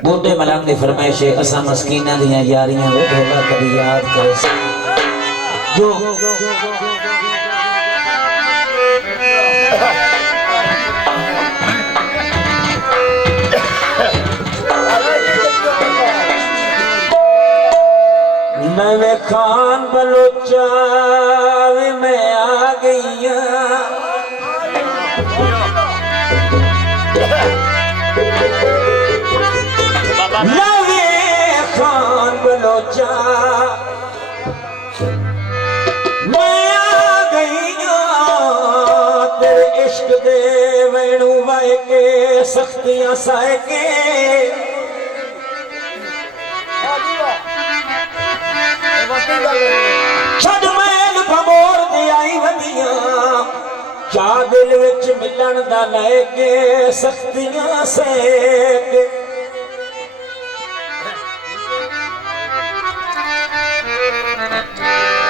बूटे मलंग की फरमाइश है असा मस्कीना दियां यारियां वो ढोला कभी याद करे जो मैं वे खान बलोचा मैं आ गई नवे खान बलोचा मैं आ गई तेरे इश्क दे वेणु वाए के सख्तियां साए के छड़ मैल भमोर दे आई वदियां क्या दिल विच मिलन दा लैके सख्तियां सेक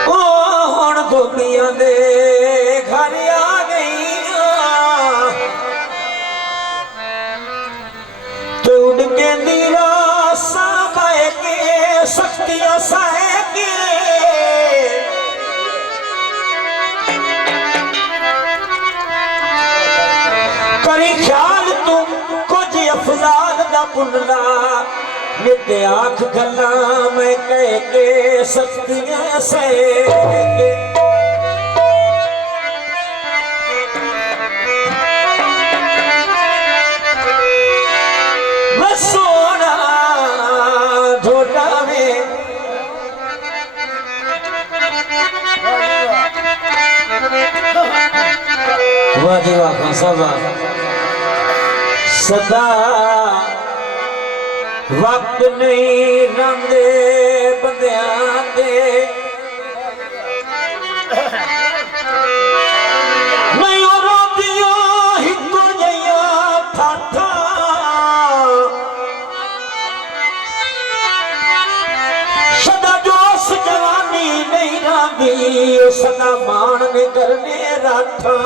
ओ हुण धोबियां दे घर आ गई तू उड़ के रासा पाए के सख्तियां साए के करी ख्याल तू कुछ अफजाल दा पुनला निते आख गल्ला मैं कह के सख्तियां से सोना ढोला में वाह जी वाह खान साहब सदा वक्त नहीं रंदे बंदियां दे नहीं रोटियां हिको जइया ठाठा सदा जोश जवानी नहीं रंदी सदा मान ने करने राठा